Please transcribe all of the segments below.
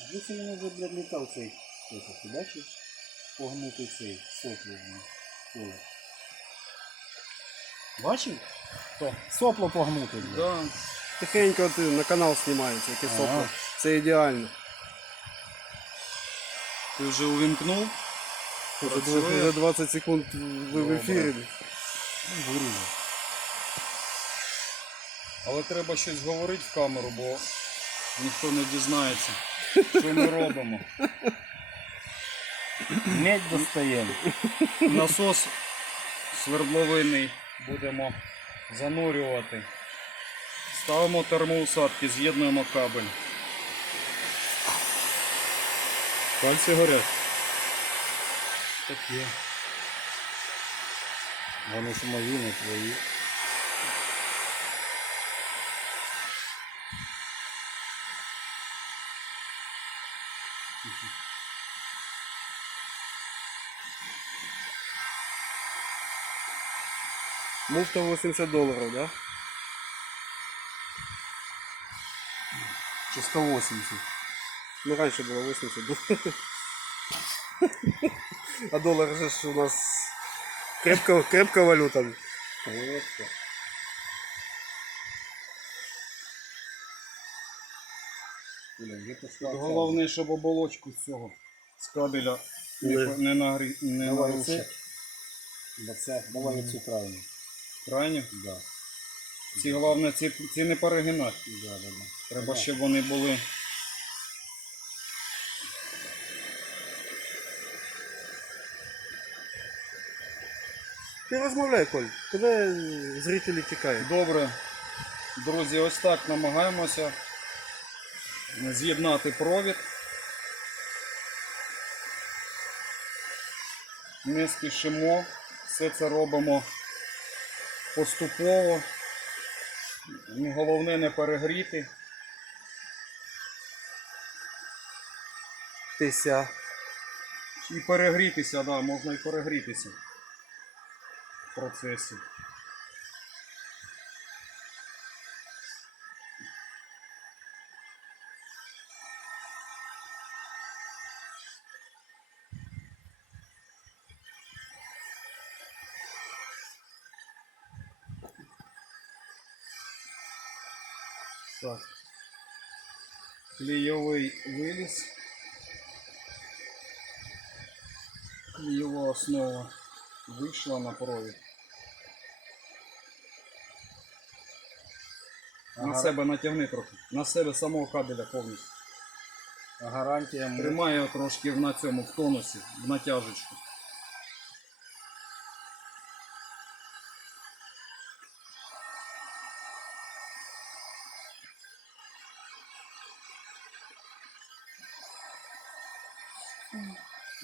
Якщо він вже, блядь, цей, ти бачиш? Погнутий цей сопло в поле. Бачив? Хто? Сопло погнуте. Да. Тихенько ти на канал знімається, яке Ага. сопло. Це ідеально. Ти вже увімкнув? Вже, Працює? дв- 20 секунд ви в ефірі. Ну, вирізав. Але треба щось говорити в камеру, бо ніхто не дізнається, що ми робимо. Медь достаємо. Насос свердловинний будемо занурювати. Ставимо термоусадки, з'єднуємо кабель. Пальці горять. Таке. Вони ж мої, не твої. Муфта 80 доларів, да? Чи 180. Ну, раніше було 80 доларів. А долар же ж у нас крепка, крепка валюта. Крепко. Головне, щоб оболочку з цього з кабеля не, по- не, нагрі... не Давай це. Да, це, давай цю крайню. Крайню. Да. Ці головне, ці, ці не перегинати. Да, да, да. Треба, Да. щоб вони були. Ти розмовляй, Коль. Тебе зрителі тікають. Добре. Друзі, ось так намагаємося з'єднати провід. Не спішимо. Все це робимо поступово. Головне не перегріти. Тися. І перегрітися, да, можна і перегрітися в процесі. Так. Клейовий виліз. Клеєва основа вийшла на провід. На Ага. себе натягни трохи. На себе самого кабеля повністю. А гарантія ми... Тримає трошки на цьому в тонусі, в натяжечку.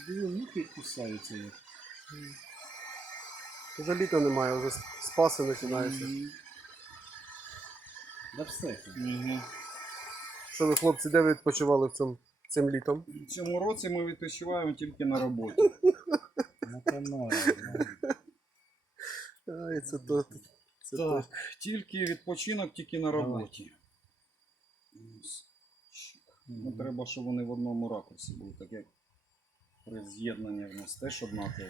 Мухи кусаються як. Вже літа немає, вже спаси починаються. Да все. Угу. Що ви, хлопці, де ви відпочивали в цьому, цим літом? В цьому році ми відпочиваємо тільки на роботі. Ай, це то. Це то. Так, тільки відпочинок, тільки на роботі. Ну, треба, щоб вони в одному ракурсі були, так як при з'єднанні в нас теж однаково.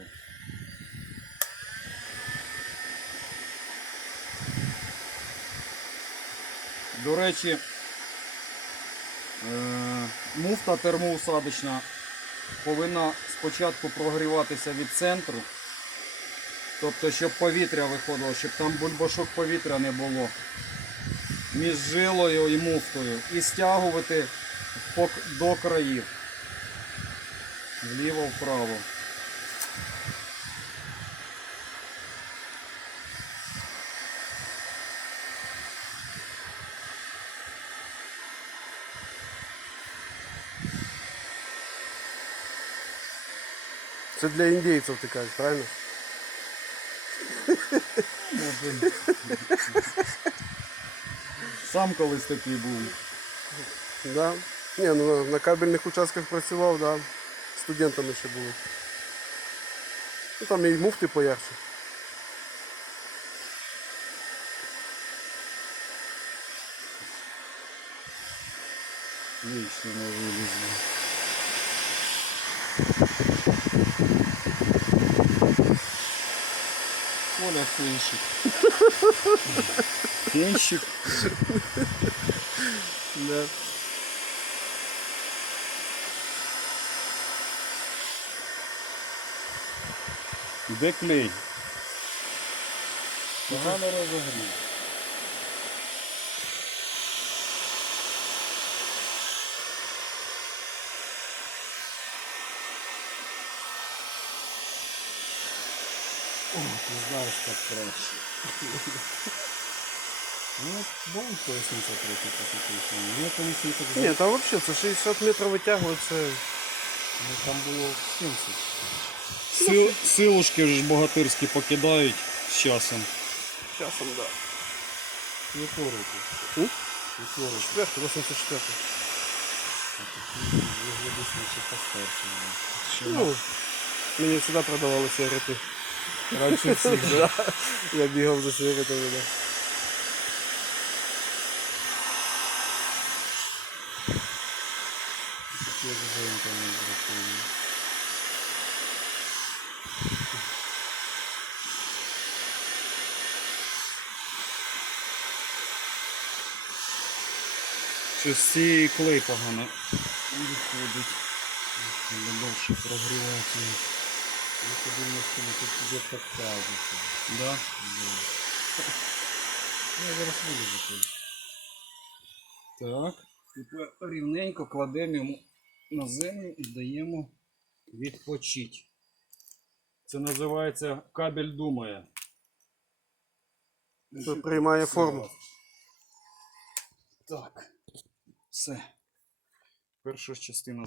До речі, е, муфта термоусадочна повинна спочатку прогріватися від центру, тобто щоб повітря виходило, щоб там бульбашок повітря не було між жилою і муфтою і стягувати до країв. Вліво-вправо. Це для індійців ти кажеш, правильно? Сам колись такий був. Да. Ні, ну на- кабельних участках працював, да. Студентами ще були. Ну там і муфти поярче. Вічно не вилізли. Коля фенщик. Фенщик. Да. Де клей? Погано розогрів. О, ти знаєш, як краще. Ну, був по 83 по Ні, то не 70. Ні, там взагалі це 60 метрів витягується. Ну, там було 70. Сил, силушки ж богатирські покидають з часом. Часом, да. Якого року? М? Якого року? Четвертий, 84. Виглядиш наче постарше. Ну, мені завжди продавали сигарети. Раніше всіх, да. Я бігав за сигаретами, да. Як жінка не бракує. Щось з цієї клей погано виходить. Довше прогрівати. Я подумав, що ми тут вже так кажеться. Да? Ну, я зараз вилізу. Так. Тепер рівненько кладемо йому на землю і даємо відпочити. Це називається кабель думає. Це приймає форму. Так. Все. Перша частина